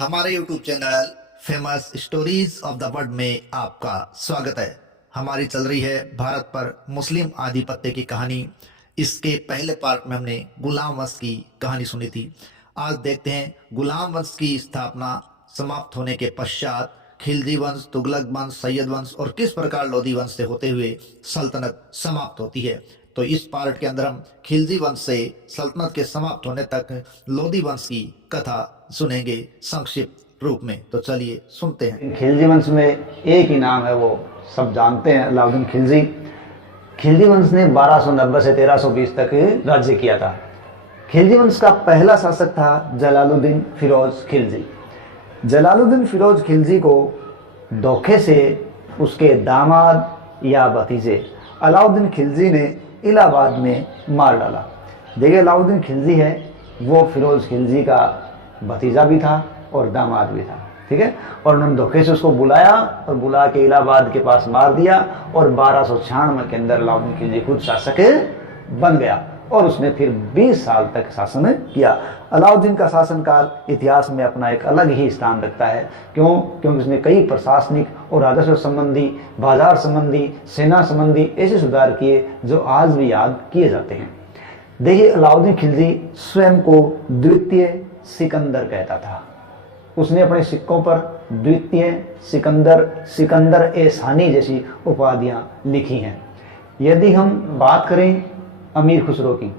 हमारे YouTube channel famous stories of the world में आपका स्वागत है। हमारी चल रही है भारत पर मुस्लिम आधिपत्य की कहानी। इसके पहले पार्ट में हमने गुलाम वंश की कहानी सुनी थी। आज देखते हैं गुलाम वंश की स्थापना समाप्त होने के पश्चात खिलजी वंश, तुगलक वंश, सैयद वंश और किस प्रकार लोधी वंश से होते हुए सल्तनत समाप्त होती है। तो इस पार्ट के अंदर हम खिलजी वंश से सल्तनत के समाप्त होने तक लोधी वंश की कथा सुनेंगे संक्षिप्त रूप में। तो चलिए सुनते हैं। खिलजी वंश में एक ही नाम है, वो सब जानते हैं, अलाउद्दीन खिलजी। खिलजी वंश ने 1290 से 1320 तक राज्य किया था। खिलजी वंश का पहला शासक था जलालुद्दीन फिरोज खिलजी। जलालुद्दीन फिरोज खिलजी को धोखे से उसके दामाद या भतीजे अलाउद्दीन खिलजी ने इलाहाबाद में मार डाला। देखिए, अलाउद्दीन खिलजी है वो फिरोज खिलजी का भतीजा भी था और दामाद भी था, ठीक है। और उन्होंने धोखे से उसको बुलाया और बुला के इलाहाबाद के पास मार दिया और 1296 के अंदर अलाउद्दीन खिलजी खुद शासक बन गया और उसने फिर 20 साल तक शासन किया। अलाउद्दीन का शासनकाल इतिहास में अपना एक अलग ही स्थान रखता है। क्यों? क्योंकि उसने कई प्रशासनिक और राजस्व संबंधी, बाजार संबंधी, सेना संबंधी ऐसे सुधार किए जो आज भी याद किए जाते हैं। देखिए, अलाउद्दीन खिलजी स्वयं को द्वितीय सिकंदर कहता था। उसने अपने सिक्कों पर द्वितीय सिकंदर, सिकंदर ए सानी जैसी उपाधियां लिखी हैं। यदि हम बात करें अमीर खुसरो की,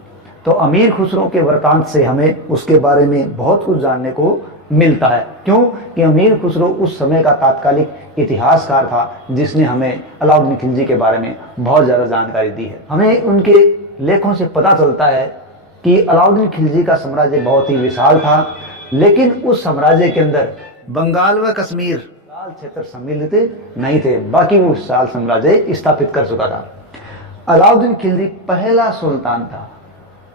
तो अमीर खुसरो के वृतांत से हमें उसके बारे में बहुत कुछ जानने को मिलता है। क्यों? कि अमीर खुसरो उस समय का तात्कालिक इतिहासकार था जिसने हमें अलाउद्दीन खिलजी के बारे में बहुत ज़्यादा जानकारी दी है। हमें उनके लेखों से पता चलता है कि अलाउद्दीन खिलजी का साम्राज्य बहुत ही विशाल था, लेकिन उस साम्राज्य के अंदर बंगाल व कश्मीर क्षेत्र सम्मिलित नहीं थे। बाकी वो विशाल साम्राज्य स्थापित कर चुका था। अलाउद्दीन खिलजी पहला सुल्तान था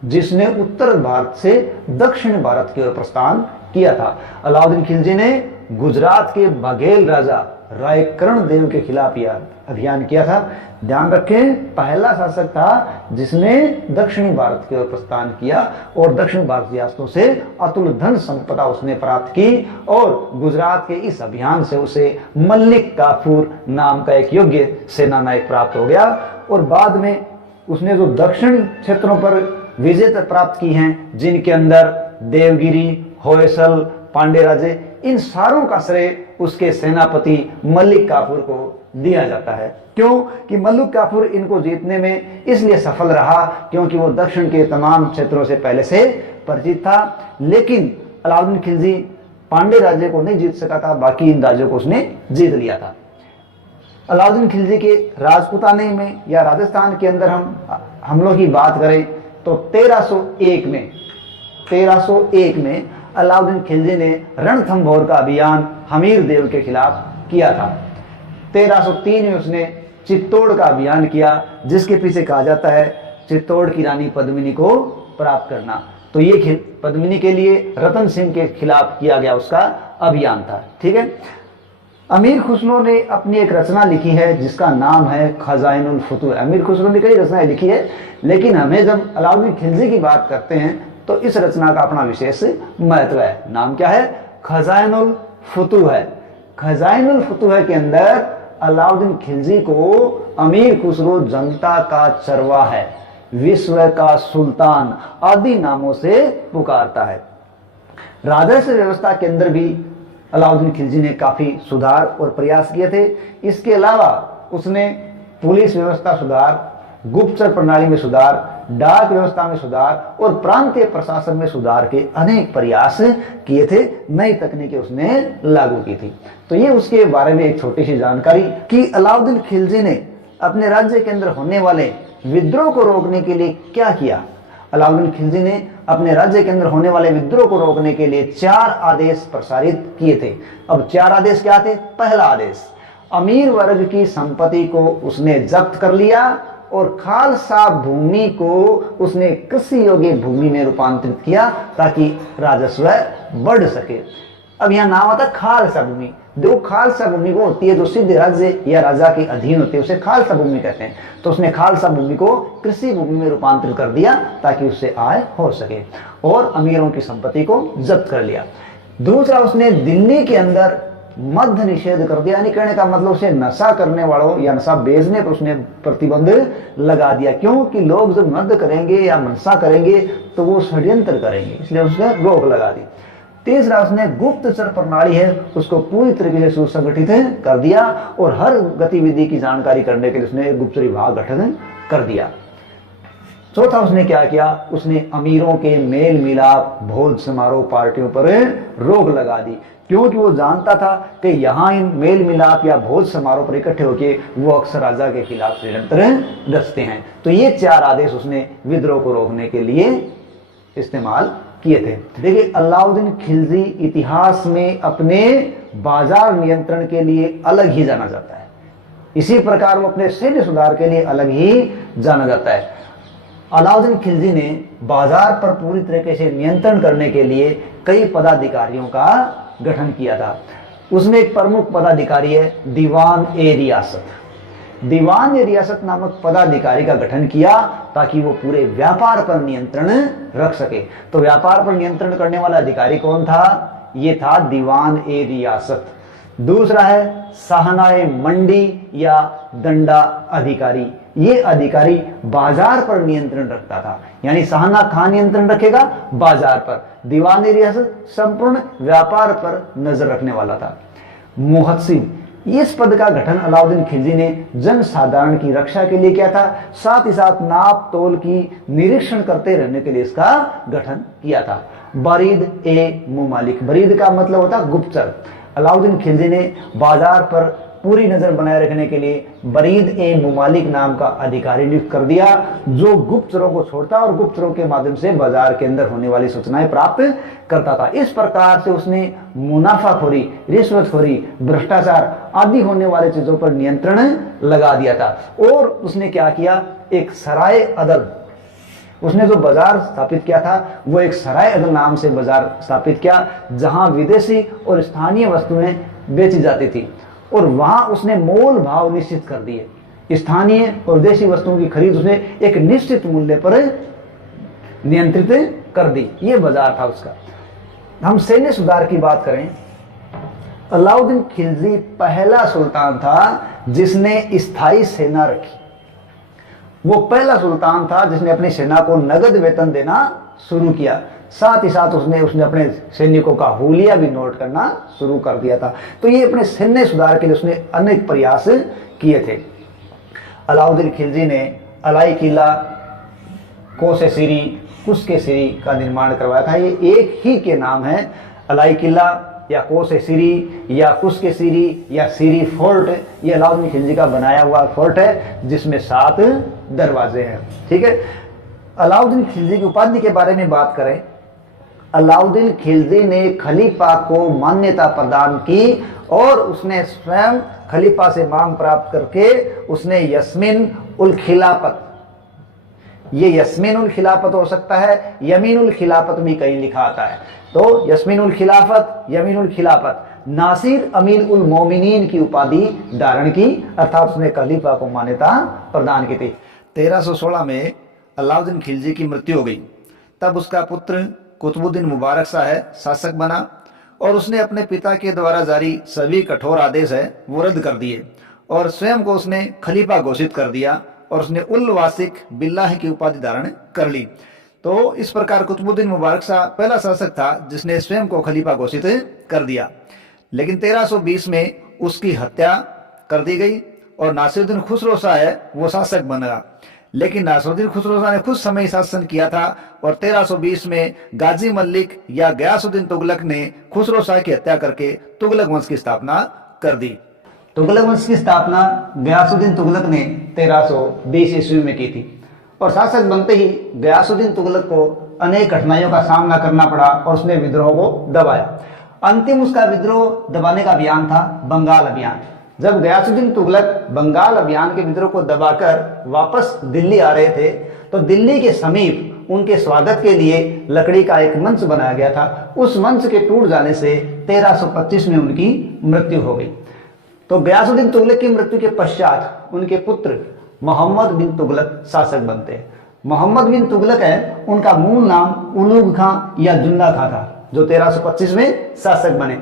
जिसने उत्तर भारत से दक्षिण भारत की ओर प्रस्थान किया था। अलाउद्दीन खिलजी ने गुजरात के बघेल राजा राय कर्ण देव के खिलाफ यह अभियान किया था। ध्यान रखें, पहला शासक था जिसने दक्षिणी भारत की ओर प्रस्थान किया और दक्षिण भारत रियासतों से अतुल धन संपदा उसने प्राप्त की और गुजरात के इस अभियान से उसे मल्लिक काफूर नाम का एक योग्य सेना नायक प्राप्त हो गया। और बाद में उसने जो दक्षिण क्षेत्रों पर विजय प्राप्त की हैं, जिनके अंदर देवगिरी, होयसल, पांडे राजे, इन सारों का श्रेय उसके सेनापति मल्लिक काफूर को दिया जाता है। क्यों? कि मल्लिक काफूर इनको जीतने में इसलिए सफल रहा क्योंकि वो दक्षिण के तमाम क्षेत्रों से पहले से परिचित था। लेकिन अलाउद्दीन खिलजी पांडे राज्य को नहीं जीत सका था, बाकी इन राज्यों को उसने जीत लिया था। अलाउद्दीन खिलजी के राजपूताने में या राजस्थान के अंदर हम लोग की बात करें तो 1301 में अलाउद्दीन खिलजी ने रणथंभौर का अभियान हमीर देव के खिलाफ किया था। 1303 में उसने चित्तौड़ का अभियान किया, जिसके पीछे कहा जाता है चित्तौड़ की रानी पद्मिनी को प्राप्त करना। तो ये पद्मिनी के लिए रतन सिंह के खिलाफ किया गया उसका अभियान था, ठीक है। अमीर खुसरो ने अपनी एक रचना लिखी है जिसका नाम है खजाइनुल फुतूह। अमीर खुसरो ने कई रचनाएं लिखी है, लेकिन हमें जब अलाउद्दीन खिलजी की बात करते हैं तो इस रचना का अपना विशेष महत्व है। नाम क्या है? खजाइनुल फुतूह है। खजाइनुल फुतूह के अंदर अलाउद्दीन खिलजी को अमीर खुसरो जनता का चरवा है, विश्व का सुल्तान आदि नामों से पुकारता है। राजस्व व्यवस्था के अंदर भी अलाउद्दीन खिलजी ने काफी सुधार और प्रयास किए थे। इसके अलावा उसने पुलिस व्यवस्था सुधार, गुप्तचर प्रणाली में सुधार, डाक व्यवस्था में सुधार और प्रांतीय प्रशासन में सुधार के अनेक प्रयास किए थे। नई तकनीकें उसने लागू की थी। तो ये उसके बारे में एक छोटी सी जानकारी कि अलाउद्दीन खिलजी ने अपने राज्य के अंदर होने वाले विद्रोह को रोकने के लिए क्या किया। अलाउद्दीन खिलजी ने अपने राज्य के अंदर होने वाले विद्रोह को रोकने के लिए 4 आदेश प्रसारित किए थे। अब 4 आदेश क्या थे? पहला आदेश, अमीर वर्ग की संपत्ति को उसने जब्त कर लिया और खालसा भूमि को उसने कृषि योग्य भूमि में रूपांतरित किया ताकि राजस्व बढ़ सके। अब यहाँ नाम आता खालसा भूमि। जो खालसा भूमि वो होती है जो सिद्ध राज्य या राजा के अधीन होती है, उसे खालसा भूमि कहते हैं। तो उसने खालसा भूमि को कृषि भूमि में रूपांतरित कर दिया ताकि उससे आय हो सके और अमीरों की संपत्ति को जब्त कर लिया। दूसरा, उसने दिल्ली के अंदर मद्य निषेध कर दिया, यानी कहने का मतलब उसे नशा करने वालों या नशा बेचने पर उसने प्रतिबंध लगा दिया। क्योंकि लोग जब मद्य करेंगे या नशा करेंगे तो वो षड्यंत्र करेंगे, इसलिए उसने रोक लगा दी। तीसरा, उसने गुप्तचर प्रणाली है उसको पूरी तरीके से सुसंगठित कर दिया और हर गतिविधि की जानकारी करने के लिए उसने एक गुप्त विभाग गठन कर दिया। चौथा, उसने क्या किया, उसने अमीरों के मेल मिलाप, भोज समारोह, पार्टियों पर रोक लगा दी, क्योंकि वो जानता था कि यहाँ इन मेल मिलाप या भोज समारोह पर इकट्ठे होकर वो अक्सर राजा के खिलाफ षड्यंत्र रचते हैं। तो ये 4 आदेश उसने विद्रोह को रोकने के लिए इस्तेमाल किए थे। देखिए, अलाउद्दीन खिलजी इतिहास में अपने बाजार नियंत्रण के लिए अलग ही जाना जाता है, इसी प्रकार वो अपने सैन्य सुधार के लिए अलग ही जाना जाता है। अलाउद्दीन खिलजी ने बाजार पर पूरी तरीके से नियंत्रण करने के लिए कई पदाधिकारियों का गठन किया था। उसमें एक प्रमुख पदाधिकारी है दीवान ए रियासत। दीवान ए रियासत नामक पदाधिकारी का गठन किया ताकि वो पूरे व्यापार पर नियंत्रण रख सके। तो व्यापार पर नियंत्रण करने वाला अधिकारी कौन था? ये था दीवान ए रियासत। दूसरा है साहनाए मंडी या दंडा अधिकारी। ये अधिकारी बाजार पर नियंत्रण रखता था, यानी साहना कहां नियंत्रण रखेगा? बाजार पर। दीवान ए रियासत संपूर्ण व्यापार पर नजर रखने वाला था। मुहत्सिब, इस पद का गठन अलाउद्दीन खिलजी ने जन साधारण की रक्षा के लिए किया था, साथ ही साथ नाप तोल की निरीक्षण करते रहने के लिए इसका गठन किया था। बरीद ए मुमालिक, बरीद का मतलब होता गुप्तचर। अलाउद्दीन खिलजी ने बाजार पर पूरी नजर बनाए रखने के लिए बरीद ए मुमालिक नाम का अधिकारी नियुक्त कर दिया, जो गुप्तचरों को छोड़ता और गुप्तचरों के माध्यम से बाजार के अंदर होने वाली सूचनाएं प्राप्त करता था। इस प्रकार से उसने मुनाफाखोरी, रिश्वतखोरी, भ्रष्टाचार आदि होने वाले चीजों पर नियंत्रण लगा दिया था। और उसने क्या किया? एक सराय अदल, उसने जो बाजार स्थापित किया था वो एक सराय अदल नाम से बाजार स्थापित किया, जहां विदेशी और स्थानीय वस्तुएं बेची जाती थी। और वहां उसने मोल भाव निश्चित कर दिए। स्थानीय और देशी वस्तुओं की खरीद उसने एक निश्चित मूल्य पर नियंत्रित कर दी। ये बाजार था उसका। हम सैन्य सुधार की बात करें, अलाउद्दीन खिलजी पहला सुल्तान था जिसने स्थायी सेना रखी। वो पहला सुल्तान था जिसने अपनी सेना को नगद वेतन देना शुरू किया। साथ ही साथ उसने अपने सैनिकों का हुलिया भी नोट करना शुरू कर दिया था। तो ये अपने सैन्य सुधार के लिए उसने अनेक प्रयास किए थे। अलाउद्दीन खिलजी ने अलाई किला, कोसे सिरी, कुस्के सिरी का निर्माण करवाया था। ये एक ही के नाम है, अलाई किला या कोसे सिरी या कुस्के सिरी या सिरी फोर्ट। ये अलाउद्दीन खिलजी का बनाया हुआ फोर्ट है जिसमें 7 दरवाजे हैं। ठीक है। अलाउद्दीन खिलजी की उपाधि के बारे में बात करें, अलाउद्दीन खिलजी ने खलीफा को मान्यता प्रदान की और उसने स्वयं खलीफा से मांग प्राप्त करके उसने यस्मिन उल खिलाफत, ये यस्मिन उल खिलाफत हो सकता है, यमीन उल खिलाफत भी कहीं लिखा आता है। तो यस्मिन उल खिलाफत, यमीन उल खिलाफत, नासिर अमीर उल मोमिनीन की उपाधि धारण की, अर्थात उसने खलीफा को मान्यता प्रदान की थी। 1316 में अलाउद्दीन खिलजी की मृत्यु हो गई। तब उसका पुत्र कुतुबुद्दीन मुबारक शाह शासक बना और उसने अपने पिता के द्वारा जारी सभी कठोर आदेश है वो रद्द कर दिए और स्वयं को उसने खलीफा घोषित कर दिया और उसने उल वासिक बिल्लाह की उपाधि धारण कर ली। तो इस प्रकार कुतुबुद्दीन मुबारक शाह पहला शासक था जिसने स्वयं को खलीफा घोषित कर दिया। लेकिन 1320 में उसकी हत्या कर दी गई और नासिरुद्दीन खुसरो शाह है वो शासक बना। लेकिन नासिरुद्दीन खुसरो शाह ने कुछ समय शासन किया था और 1320 में गाजी मलिक या गयासुद्दीन तुगलक ने खुसरो शाह की हत्या करके तुगलक वंश की स्थापना कर दी। तुगलक वंश की स्थापना गयासुद्दीन तुगलक ने 1320 ईस्वी में की थी और शासक बनते ही गयासुद्दीन तुगलक को अनेक कठिनाइयों का सामना करना पड़ा और उसने विद्रोह को दबाया। अंतिम उसका विद्रोह दबाने का अभियान था बंगाल अभियान। जब गयासुद्दीन तुगलक बंगाल अभियान के विद्रोह को दबाकर वापस दिल्ली आ रहे थे तो दिल्ली के समीप उनके स्वागत के लिए लकड़ी का एक मंच बनाया गया था। उस मंच के टूट जाने से 1325 में उनकी मृत्यु हो गई। तो गयासुद्दीन तुगलक की मृत्यु के पश्चात उनके पुत्र मोहम्मद बिन तुगलक शासक बनते हैं। मोहम्मद बिन तुगलक है, उनका मूल नाम उलूग खां या जुन्ना खां था। जो 1325 में शासक बने।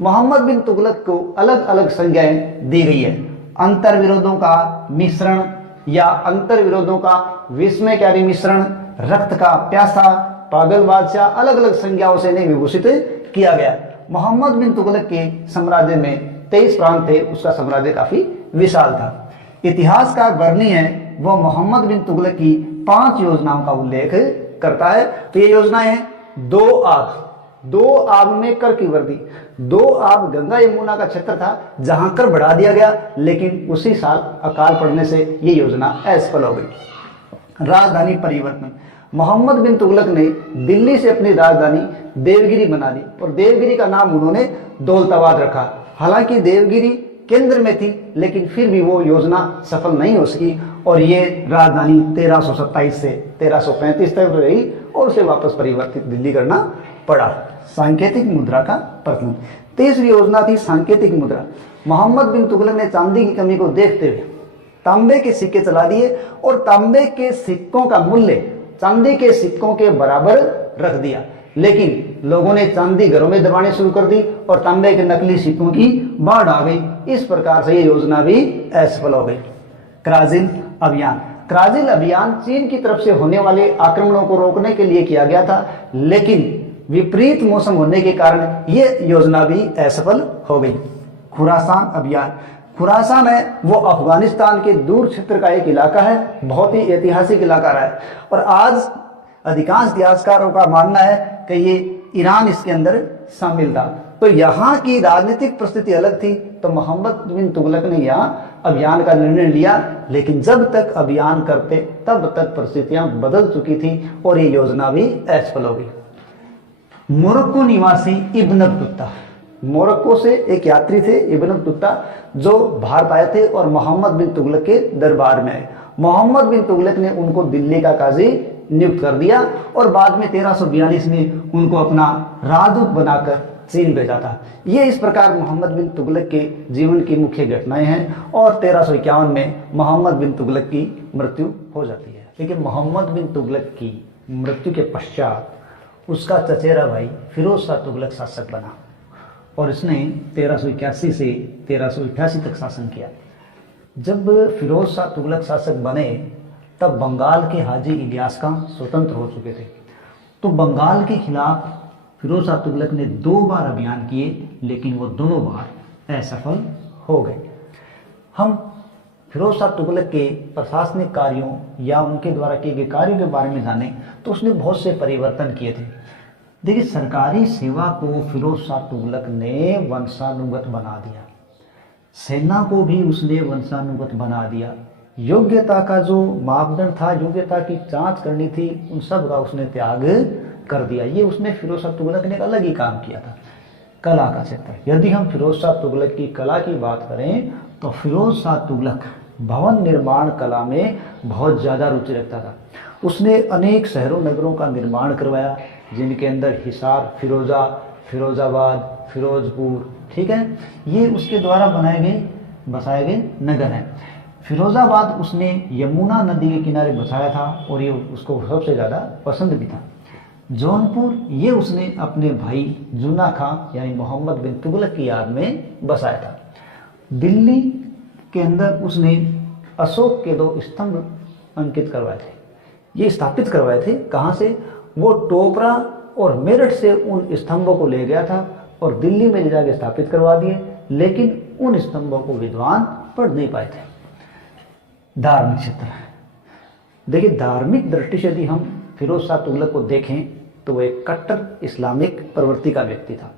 मोहम्मद बिन तुगलक को अलग अलग संज्ञाएं दी गई है। अंतर विरोधों का मिश्रण या अंतर विरोधों का विस्मयकारी मिश्रण, रक्त का प्यासा, पागल बादशाह, अलग अलग संज्ञाओं से इन्हें विभूषित किया गया। मोहम्मद बिन तुगलक के साम्राज्य में 23 प्रांत थे, उसका साम्राज्य काफी विशाल था। इतिहासकार बर्नी है वो मोहम्मद बिन तुगलक की 5 योजनाओं का उल्लेख करता है। तो ये योजनाएं हैं 2 आब में कर की वृद्धि। 2 आब गंगा यमुना का क्षेत्र था जहां कर बढ़ा दिया गया, लेकिन उसी साल अकाल पड़ने से ये योजना असफल हो गई। राजधानी परिवर्तन, मोहम्मद बिन तुगलक ने दिल्ली से अपनी राजधानी देवगिरी बना ली और देवगिरी का नाम उन्होंने दौलताबाद रखा। हालांकि देवगिरी केंद्र में थी, लेकिन फिर भी वो योजना सफल नहीं हो सकी और ये राजधानी 1327 से 1335 तक रही और उसे वापस परिवर्तित दिल्ली करना पड़ा। सांकेतिक मुद्रा का प्रचलन, तीसरी योजना थी सांकेतिक मुद्रा। मोहम्मद बिन तुगलक ने चांदी की कमी को देखते हुए तांबे के सिक्के चला दिए और तांबे के सिक्कों का मूल्य चांदी के सिक्कों के बराबर रख दिया, लेकिन लोगों ने चांदी घरों में दबाने शुरू कर दी और तांबे के नकली सिक्कों की बाढ़ आ गई। इस प्रकार से ये योजना भी असफल हो गई। क्राजिल अभियान, क्राजिल अभियान चीन की तरफ से होने वाले आक्रमणों को रोकने के लिए किया गया था, लेकिन विपरीत मौसम होने के कारण यह योजना भी असफल हो गई। खुरासान अभियान, खुरासान है वो अफगानिस्तान के दूर क्षेत्र का एक इलाका है, बहुत ही ऐतिहासिक इलाका रहा है और आज अधिकांश इतिहासकारों का मानना है कि ये ईरान इसके अंदर शामिल था। तो यहाँ की राजनीतिक परिस्थिति अलग थी, तो मोहम्मद बिन तुगलक ने यहाँ अभियान का निर्णय लिया, लेकिन जब तक अभियान करते तब तक परिस्थितियां बदल चुकी थी और ये योजना भी असफल हो गई। मोरक्को निवासी इब्न बतूता, मोरक्को से एक यात्री थे इब्न बतूता जो भारत आए थे और मोहम्मद बिन तुगलक के दरबार में आए। मोहम्मद बिन तुगलक ने उनको दिल्ली का काजी नियुक्त कर दिया और बाद में 1342 में उनको अपना राजदूत बनाकर चीन भेजा था। ये इस प्रकार मोहम्मद बिन तुगलक के जीवन की मुख्य घटनाएं हैं और 1351 में मोहम्मद बिन तुगलक की मृत्यु हो जाती है। लेकिन मोहम्मद बिन तुगलक की मृत्यु के पश्चात उसका चचेरा भाई फिरोज शाह तुगलक शासक बना और इसने 1381 से 1388 तक शासन किया। जब फिरोज शाह तुगलक शासक बने तब बंगाल के हाजी इलियास खां स्वतंत्र हो चुके थे। तो बंगाल के खिलाफ फिरोज शाह तुगलक ने 2 बार अभियान किए, लेकिन वो दोनों बार असफल हो गए। हम फिरोज शाह तुगलक के प्रशासनिक कार्यों या उनके द्वारा किए गए कार्यों के बारे में जाने तो उसने बहुत से परिवर्तन किए थे। देखिए, सरकारी सेवा को फिरोज शाह तुगलक ने वंशानुगत बना दिया, सेना को भी उसने वंशानुगत बना दिया। योग्यता का जो मापदंड था, योग्यता की जांच करनी थी, उन सब का उसने त्याग कर दिया। ये उसने फिरोज शाह तुगलक ने एक अलग ही काम किया था। कला का क्षेत्र, यदि हम फिरोज शाह तुगलक की कला की बात करें तो फिरोज शाह तुगलक भवन निर्माण कला में बहुत ज़्यादा रुचि रखता था। उसने अनेक शहरों नगरों का निर्माण करवाया, जिनके अंदर हिसार, फिरोजा, फिरोजाबाद, फिरोजपुर, ठीक है, ये उसके द्वारा बसाए गए नगर हैं। फिरोजाबाद उसने यमुना नदी के किनारे बसाया था और ये उसको सबसे ज़्यादा पसंद भी था। जौनपुर ये उसने अपने भाई जुना खां यानी मोहम्मद बिन तुगलक की याद में बसाया था। दिल्ली के अंदर उसने अशोक के 2 स्तंभ अंकित करवाए थे, ये स्थापित करवाए थे। कहाँ से? वो टोपरा और मेरठ से उन स्तंभों को ले गया था और दिल्ली में ले जाके स्थापित करवा दिए, लेकिन उन स्तंभों को विद्वान पढ़ नहीं पाए थे। धार्मिक क्षेत्र, देखिए धार्मिक दृष्टि से यदि हम फिरोज शाह तुगलक को देखें तो वो एक कट्टर इस्लामिक प्रवृत्ति का व्यक्ति था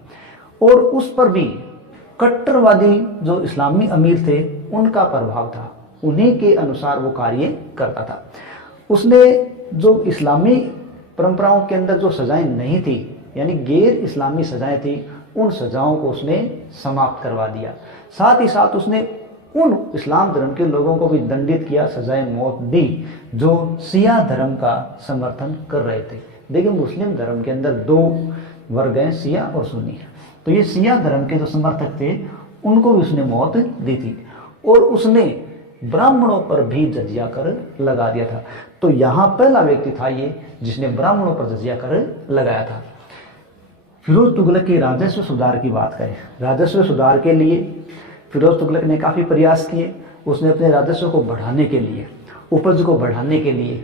और उस पर भी कट्टरवादी जो इस्लामी अमीर थे उनका प्रभाव था, उन्हीं के अनुसार वो कार्य करता था। उसने जो इस्लामी परंपराओं के अंदर जो सजाएं नहीं थी यानी गैर इस्लामी सजाएं थी, उन सजाओं को उसने समाप्त करवा दिया। साथ ही साथ उसने उन इस्लाम धर्म के लोगों को भी दंडित किया, सजाए मौत दी जो शिया धर्म का समर्थन कर रहे थे। देखिए, मुस्लिम धर्म के अंदर 2 वर्ग हैं, शिया और सुन्नी। तो ये शिया धर्म के जो समर्थक थे उनको भी उसने मौत दी थी और उसने ब्राह्मणों पर भी जजिया कर लगा दिया था। तो यहाँ पहला व्यक्ति था ये जिसने ब्राह्मणों पर जजिया कर लगाया था। फिरोज तुगलक के राजस्व सुधार की बात करें, राजस्व सुधार के लिए फिरोज तुगलक ने काफ़ी प्रयास किए। उसने अपने राजस्व को बढ़ाने के लिए, उपज को बढ़ाने के लिए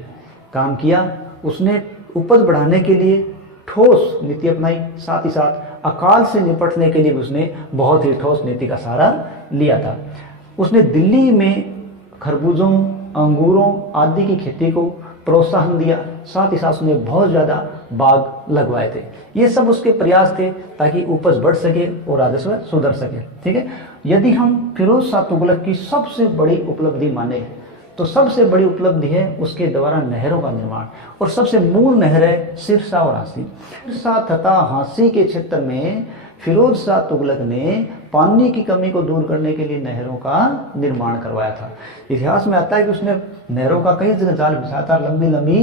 काम किया। उसने उपज बढ़ाने के लिए ठोस नीति अपनाई, साथ ही साथ अकाल से निपटने के लिए उसने बहुत ही ठोस नीति का सहारा लिया था। उसने दिल्ली में खरबूजों, अंगूरों आदि की खेती को प्रोत्साहन दिया, साथ ही साथ उसने बहुत ज़्यादा बाग लगवाए थे। ये सब उसके प्रयास थे ताकि उपज बढ़ सके और राजस्व सुधर सके। ठीक है, यदि हम फिरोज शाह तुगलक की सबसे बड़ी उपलब्धि माने तो सबसे बड़ी उपलब्धि है उसके द्वारा नहरों का निर्माण, और सबसे मूल नहर है सिरसा और हांसी। सिरसा तथा हांसी के क्षेत्र में फिरोज शाह तुगलक ने पानी की कमी को दूर करने के लिए नहरों का निर्माण करवाया था। इतिहास में आता है कि उसने नहरों का कई जगह जाल बिछाया था। लंबी लंबी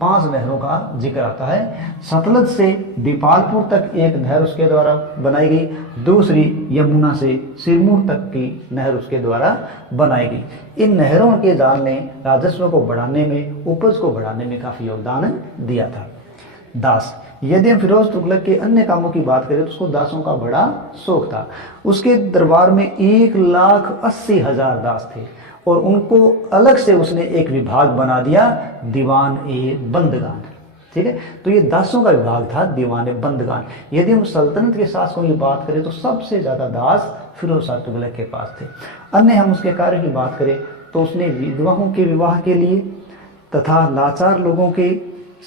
5 नहरों का जिक्र आता है। सतलज से दीपालपुर तक एक नहर उसके द्वारा बनाई गई, दूसरी यमुना से सिरमौर तक की नहर उसके द्वारा बनाई गई। इन नहरों के जाल ने राजस्व को बढ़ाने में, उपज को बढ़ाने में काफ़ी योगदान दिया था। दास, यदि हम फिरोज तुगलक के अन्य कामों की बात करें तो उसको दासों का बड़ा शौक था। उसके दरबार में 1,80,000 दास थे और उनको अलग से उसने एक विभाग बना दिया, दीवान ए बंदगान। ठीक है, तो ये दासों का विभाग था, दीवान ए बंदगान। यदि हम सल्तनत के शासकों की बात करें तो सबसे ज़्यादा दास फिरोज शाह तुगलक के पास थे। अन्य हम उसके कार्य की बात करें तो उसने विधवाओं के विवाह के लिए तथा लाचार लोगों के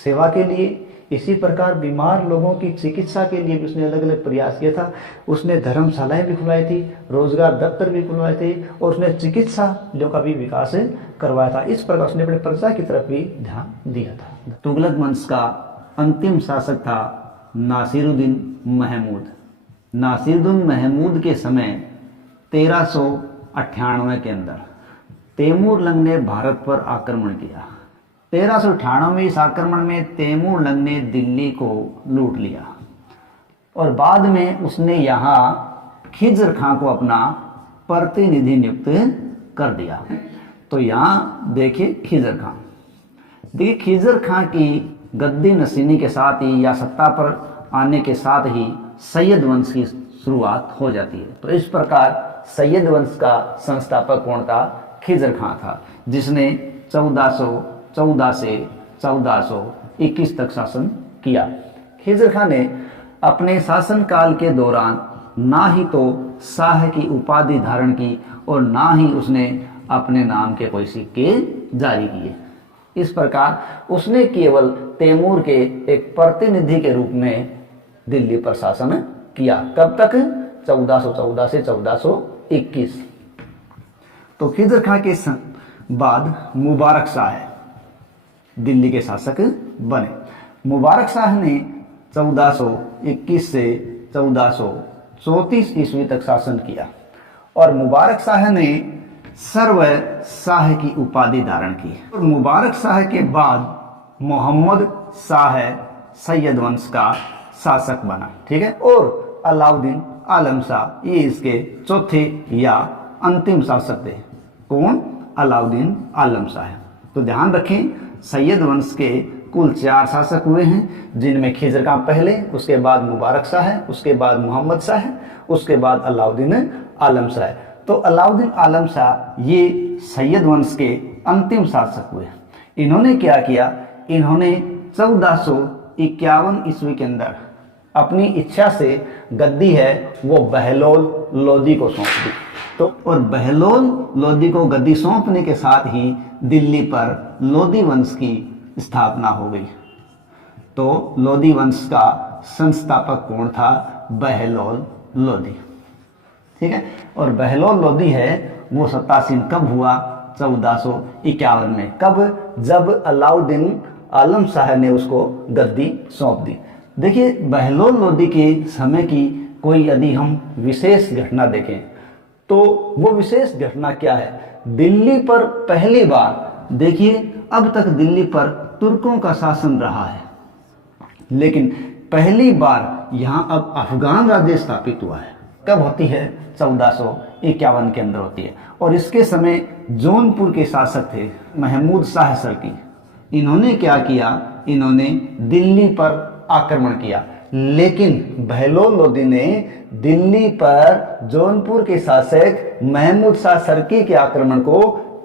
सेवा के लिए, इसी प्रकार बीमार लोगों की चिकित्सा के लिए भी उसने अलग अलग प्रयास किया था। उसने धर्मशालाएं भी खुलवाई थी, रोजगार दफ्तर भी खुलवाए थे और उसने चिकित्सालयों का भी विकास करवाया था। इस प्रकार उसने अपने प्रजा की तरफ भी ध्यान दिया था। तुगलक वंश का अंतिम शासक था नासिरुद्दीन महमूद। नासिरुद्दीन महमूद के समय 1398 के अंदर तैमूर लंग ने भारत पर आक्रमण किया। 1398 में इस आक्रमण में तैमूर लंग ने दिल्ली को लूट लिया और बाद में उसने यहाँ खिजर खां को अपना प्रतिनिधि नियुक्त कर दिया। तो यहाँ देखिए खिजर खां, देखिए खिजर खां की गद्दी नशीनी के साथ ही या सत्ता पर आने के साथ ही सैयद वंश की शुरुआत हो जाती है। तो इस प्रकार सैयद वंश का संस्थापक कौन था? खिजर खां था, जिसने 1414 से 1421 तक शासन किया। खिजर खां ने अपने शासनकाल के दौरान ना ही तो शाह की उपाधि धारण की और ना ही उसने अपने नाम के कोई सिक्के जारी किए। इस प्रकार उसने केवल तैमूर के एक प्रतिनिधि के रूप में दिल्ली पर शासन किया। कब तक? 1414 से 1421। तो खिजर खां के बाद मुबारक शाह दिल्ली के शासक बने। मुबारक शाह ने 1421 से 1434 ईस्वी तक शासन किया और मुबारक शाह ने सर्व शाह की उपाधि धारण की। और मुबारक शाह के बाद मोहम्मद शाह सैयद वंश का शासक बना। ठीक है, और अलाउद्दीन आलम शाह ये इसके चौथे या अंतिम शासक थे। कौन? अलाउद्दीन आलम शाह। तो ध्यान रखें, सैयद वंश के कुल 4 शासक हुए हैं, जिनमें खिजर खां पहले, उसके बाद मुबारक शाह, उसके बाद मोहम्मद शाह, उसके बाद अलाउद्दीन आलम शाह। तो अलाउद्दीन आलम शाह ये सैयद वंश के अंतिम शासक हुए। इन्होंने क्या किया? इन्होंने 1451 ईस्वी के अंदर अपनी इच्छा से गद्दी है वो बहलोल लोदी को सौंप दी। तो और बहलोल लोदी को गद्दी सौंपने के साथ ही दिल्ली पर लोदी वंश की स्थापना हो गई। तो लोदी वंश का संस्थापक कौन था? बहलोल लोदी। ठीक है, और बहलोल लोदी है वो सत्तासीन कब हुआ? 1451 में। कब? जब अलाउद्दीन आलम शाह ने उसको गद्दी सौंप दी। देखिए, बहलोल लोदी के समय की कोई यदि हम विशेष घटना देखें तो वो विशेष घटना क्या है? दिल्ली पर पहली बार, देखिए अब तक दिल्ली पर तुर्कों का शासन रहा है, लेकिन पहली बार यहाँ अब अफगान राज्य स्थापित हुआ है। कब होती है? 1451 के अंदर होती है। और इसके समय जौनपुर के शासक थे महमूद शाह सरकी। इन्होंने क्या किया? इन्होंने दिल्ली पर आक्रमण किया। लेकिन बहलोल लोदी ने दिल्ली पर जौनपुर के शासक महमूद शाह सरकी के आक्रमण को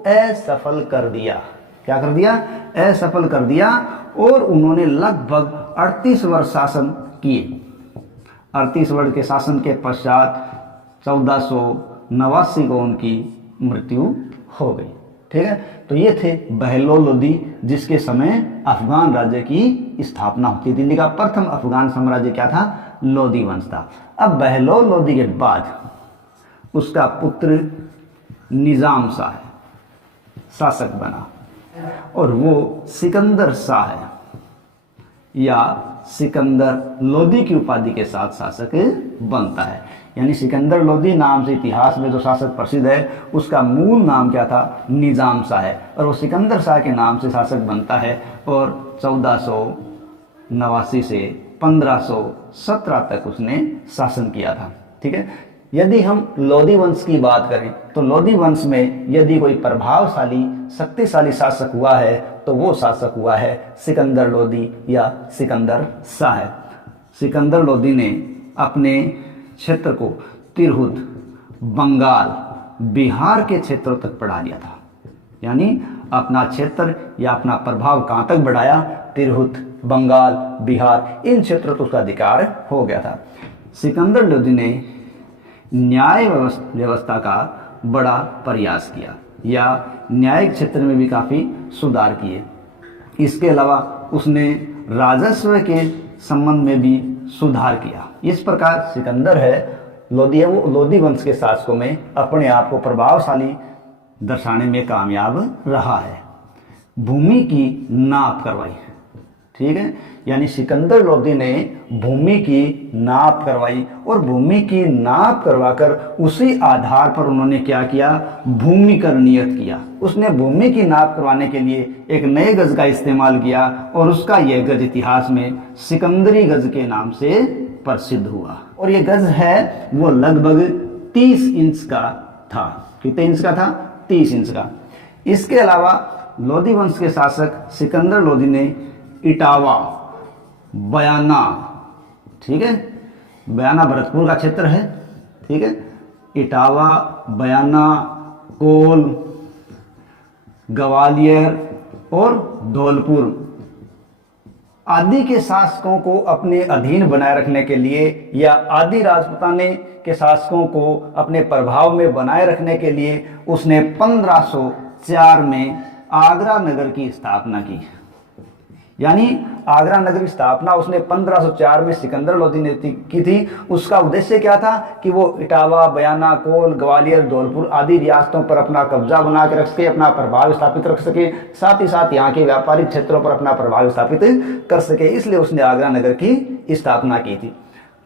असफल कर दिया। क्या कर दिया? असफल कर दिया। और उन्होंने लगभग 38 वर्ष शासन किए। 38 वर्ष के शासन के पश्चात 1489 को उनकी मृत्यु हो गई। ठीक है, तो ये थे बहलोल लोदी, जिसके समय अफगान राज्य की स्थापना होती। दिल्ली का प्रथम अफगान साम्राज्य क्या था? लोदी वंश था। अब बहलोल लोदी के बाद उसका पुत्र निजाम शाह है, शासक बना, और वो सिकंदर शाह है या सिकंदर लोदी की उपाधि के साथ शासक बनता है। यानी सिकंदर लोदी नाम से इतिहास में जो शासक प्रसिद्ध है, उसका मूल नाम क्या था? निजाम शाह है, और वो सिकंदर शाह के नाम से शासक बनता है। और 1489 से 1517 तक उसने शासन किया था। ठीक है, यदि हम लोदी वंश की बात करें तो लोदी वंश में यदि कोई प्रभावशाली शक्तिशाली शासक हुआ है तो वो शासक हुआ है सिकंदर लोदी या सिकंदर शाह है। सिकंदर लोदी ने अपने क्षेत्र को तिरहुत, बंगाल, बिहार के क्षेत्रों तक बढ़ा लिया था। यानी अपना क्षेत्र या अपना प्रभाव कहाँ तक बढ़ाया? तिरहुत, बंगाल, बिहार, इन क्षेत्रों तक उसका अधिकार हो गया था। सिकंदर लोदी ने न्याय व्यवस्था का बड़ा प्रयास किया या न्यायिक क्षेत्र में भी काफ़ी सुधार किए। इसके अलावा उसने राजस्व के संबंध में भी सुधार किया। इस प्रकार सिकंदर है लोदी है, वो लोदी वंश के शासकों में अपने आप को प्रभावशाली दर्शाने में कामयाब रहा है। भूमि की नाप करवाई। ठीक है, यानी सिकंदर लोदी ने भूमि की नाप करवाई, और भूमि की नाप करवाकर उसी आधार पर उन्होंने क्या किया? भूमि कर नियत किया। उसने भूमि की नाप करवाने के लिए एक नए गज का इस्तेमाल किया, और उसका यह गज इतिहास में सिकंदरी गज के नाम से प्रसिद्ध हुआ। और ये गज है वो लगभग 30 इंच का था। कितने इंच का था? 30 इंच का। इसके अलावा लोदी वंश के शासक सिकंदर लोदी ने इटावा, बयाना, ठीक है, बयाना भरतपुर का क्षेत्र है। ठीक है, इटावा, बयाना, कोल, ग्वालियर और धौलपुर आदि के शासकों को अपने अधीन बनाए रखने के लिए या आदि राजपूताने के शासकों को अपने प्रभाव में बनाए रखने के लिए उसने 1504 में आगरा नगर की स्थापना की। यानी आगरा नगर की स्थापना उसने 1504 में सिकंदर लोदी ने की थी। उसका उद्देश्य क्या था कि वो इटावा, बयाना, कोल, ग्वालियर, धौलपुर आदि रियासतों पर अपना कब्जा बना के रख सके, अपना प्रभाव स्थापित रख सके, साथ ही साथ यहाँ के व्यापारिक क्षेत्रों पर अपना प्रभाव स्थापित कर सके। इसलिए उसने आगरा नगर की स्थापना की थी।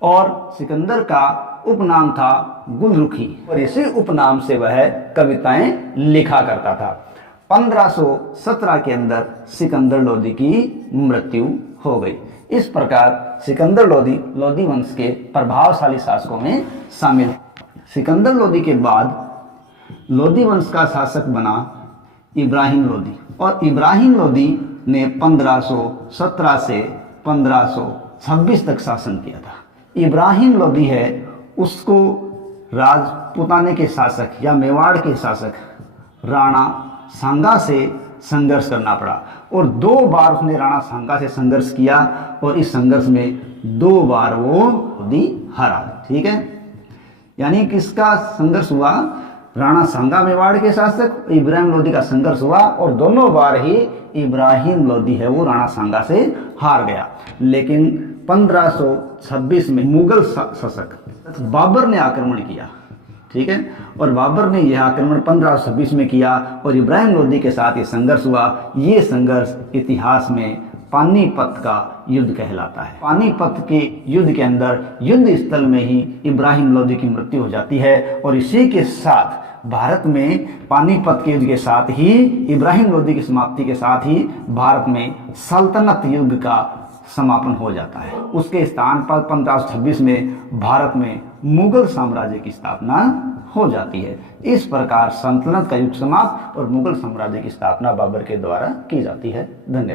और सिकंदर का उपनाम था गुलरुखी, और इसी उपनाम से वह कविताएं लिखा करता था। 1517 के अंदर सिकंदर लोदी की मृत्यु हो गई। इस प्रकार सिकंदर लोदी लोदी वंश के प्रभावशाली शासकों में शामिल। सिकंदर लोदी के बाद लोदी वंश का शासक बना इब्राहिम लोदी, और इब्राहिम लोदी ने 1517 से 1526 तक शासन किया था। इब्राहिम लोदी है, उसको राजपूताने के शासक या मेवाड़ के शासक राणा सांगा से संघर्ष करना पड़ा, और 2 बार उसने राणा सांगा से संघर्ष किया, और इस संघर्ष में 2 बार वो लोदी हारा। ठीक है, यानी किसका संघर्ष हुआ? राणा सांगा मेवाड़ के शासक, इब्राहिम लोदी का संघर्ष हुआ, और दोनों बार ही इब्राहिम लोदी है वो राणा सांगा से हार गया। लेकिन 1526 में मुगल शासक बाबर ने आक्रमण किया। ठीक है, और बाबर ने यह आक्रमण 1526 में किया, और इब्राहिम लोदी के साथ ये संघर्ष हुआ। ये संघर्ष इतिहास में पानीपत का युद्ध कहलाता है। पानीपत के युद्ध के अंदर युद्ध स्थल में ही इब्राहिम लोदी की मृत्यु हो जाती है, और इसी के साथ भारत में पानीपत के युद्ध के साथ ही इब्राहिम लोदी की समाप्ति के साथ ही भारत में सल्तनत युग का समापन हो जाता है। उसके स्थान पर 1526 में भारत में मुगल साम्राज्य की स्थापना हो जाती है। इस प्रकार सल्तनत का युग समाप्त और मुगल साम्राज्य की स्थापना बाबर के द्वारा की जाती है। धन्यवाद।